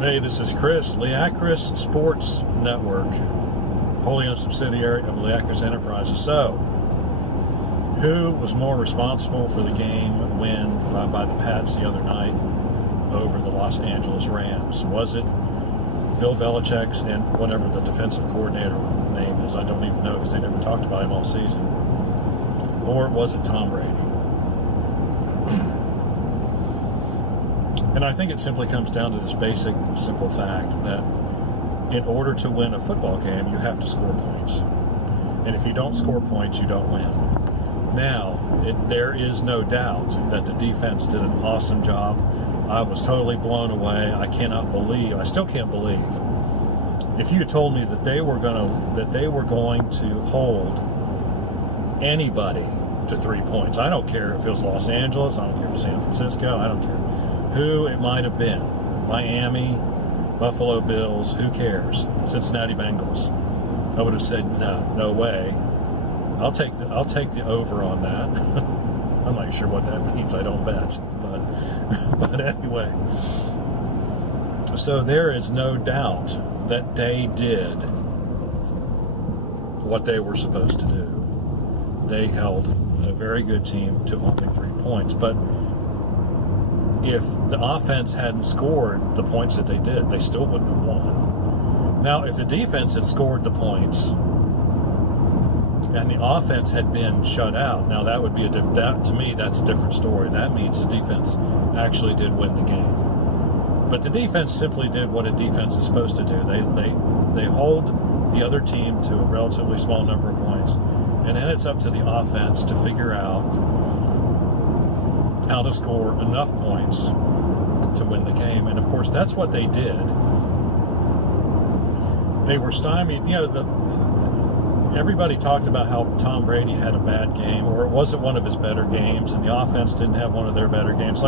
Hey, this is Chris, Leacris Sports Network, wholly owned subsidiary of Leacris Enterprises. So, who was more responsible for the game win by the Pats the other night over the Los Angeles Rams? Was it Bill Belichick's and whatever the defensive coordinator name is? I don't even know because they never talked about him all season. Or was it Tom Brady? And I think it simply comes down to this basic, simple fact that in order to win a football game, you have to score points. And if you don't score points, you don't win. Now, there is no doubt that the defense did an awesome job. I was totally blown away. I still can't believe, if you had told me that they were going to hold anybody to 3 points. I don't care if it was Los Angeles, I don't care if it was San Francisco, I don't care who it might have been. Miami, Buffalo Bills, who cares? Cincinnati Bengals. I would have said no way. I'll take the over on that. I'm not sure what that means. I don't bet, but anyway. So there is no doubt that they did what they were supposed to do. They held a very good team to only 3 points, but if the offense hadn't scored the points that they did, they still wouldn't have won. Now, if the defense had scored the points and the offense had been shut out, now that would be to me, that's a different story. That means the defense actually did win the game. But the defense simply did what a defense is supposed to do. They hold the other team to a relatively small number of points, and then it's up to the offense to figure out how to score enough points to win the game. And of course, that's what they did. They were stymied. Everybody talked about how Tom Brady had a bad game, or it wasn't one of his better games, and the offense didn't have one of their better games.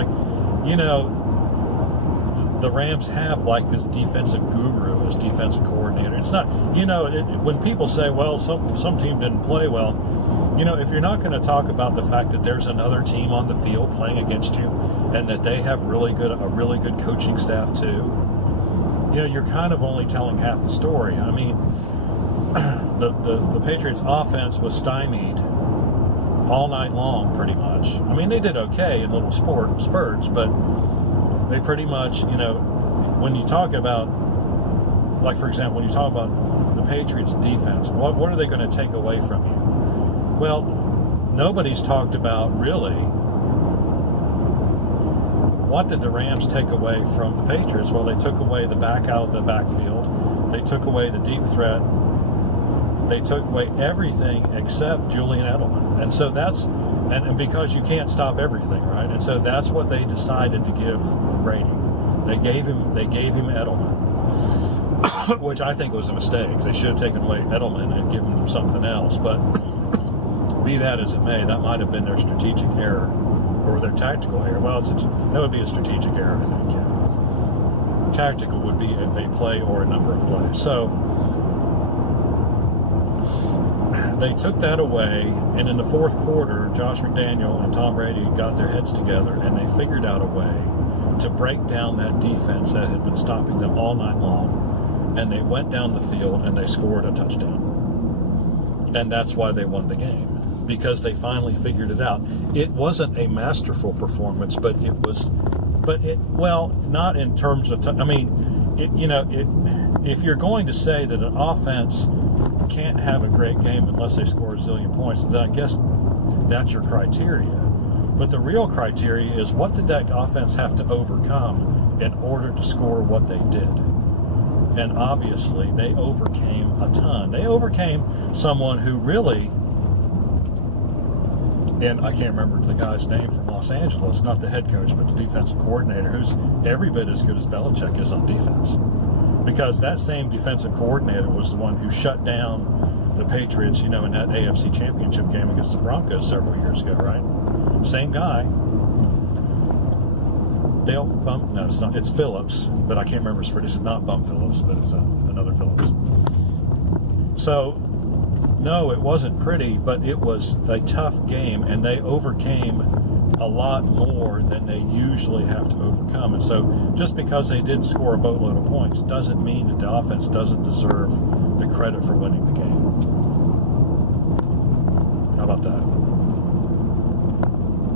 The Rams have like this defensive guru as defensive coordinator. It's not, when people say, well, some team didn't play well, if you're not going to talk about the fact that there's another team on the field playing against you and that they have a really good coaching staff too, you're kind of only telling half the story. I mean, the Patriots offense was stymied all night long pretty much. I mean, they did okay in little spurts, but they pretty much, when you talk about, like for example, when you talk about the Patriots defense, what are they going to take away from you? Well, nobody's talked about really what did the Rams take away from the Patriots. Well, they took away the back out of the backfield. They took away the deep threat. They took away everything except Julian Edelman. And so and because you can't stop everything, right? And so that's what they decided to give Brady. They gave him Edelman, which I think was a mistake. They should have taken away Edelman and given him something else. But be that as it may, that might have been their strategic error or their tactical error. Well, that would be a strategic error, I think. Yeah. Tactical would be a play or a number of plays. So they took that away, and in the fourth quarter, Josh McDaniel and Tom Brady got their heads together, and they figured out a way to break down that defense that had been stopping them all night long, and they went down the field and they scored a touchdown. And that's why they won the game, because they finally figured it out. It wasn't a masterful performance, but not in terms of, if you're going to say that an offense can't have a great game unless they score a zillion points, then I guess that's your criteria. But the real criteria is, what did that offense have to overcome in order to score what they did? And obviously, they overcame a ton. They overcame someone who really, and I can't remember the guy's name from Los Angeles, not the head coach, but the defensive coordinator, who's every bit as good as Belichick is on defense. Because that same defensive coordinator was the one who shut down the Patriots, in that AFC Championship game against the Broncos several years ago, right? Same guy. Dale Bum? No, it's not. It's Phillips, but I can't remember his first. It's not Bum Phillips, but it's another Phillips. So, no, it wasn't pretty, but it was a tough game, and they overcame a lot more than they usually have to overcome. And so, just because they didn't score a boatload of points doesn't mean that the offense doesn't deserve the credit for winning the game. How about that?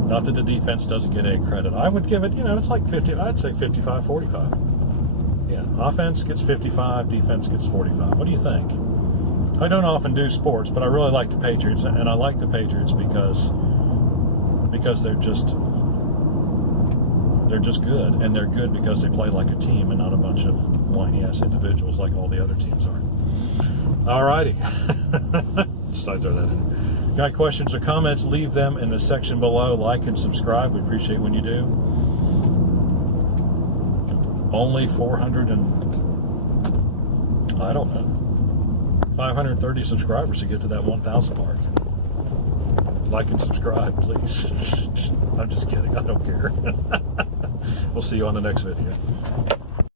Not that the defense doesn't get any credit. I would give it, it's like 50, I'd say 55-45. Yeah, offense gets 55, defense gets 45. What do you think? I don't often do sports, but I really like the Patriots, and I like the Patriots because they're just good, and they're good because they play like a team and not a bunch of whiny-ass individuals like all the other teams are. All righty. Just I throw that in. Got questions or comments, leave them in the section below. Like and subscribe. We appreciate when you do. Only 530 subscribers to get to that 1,000 mark. Like and subscribe, please. I'm just kidding. I don't care. We'll see you on the next video.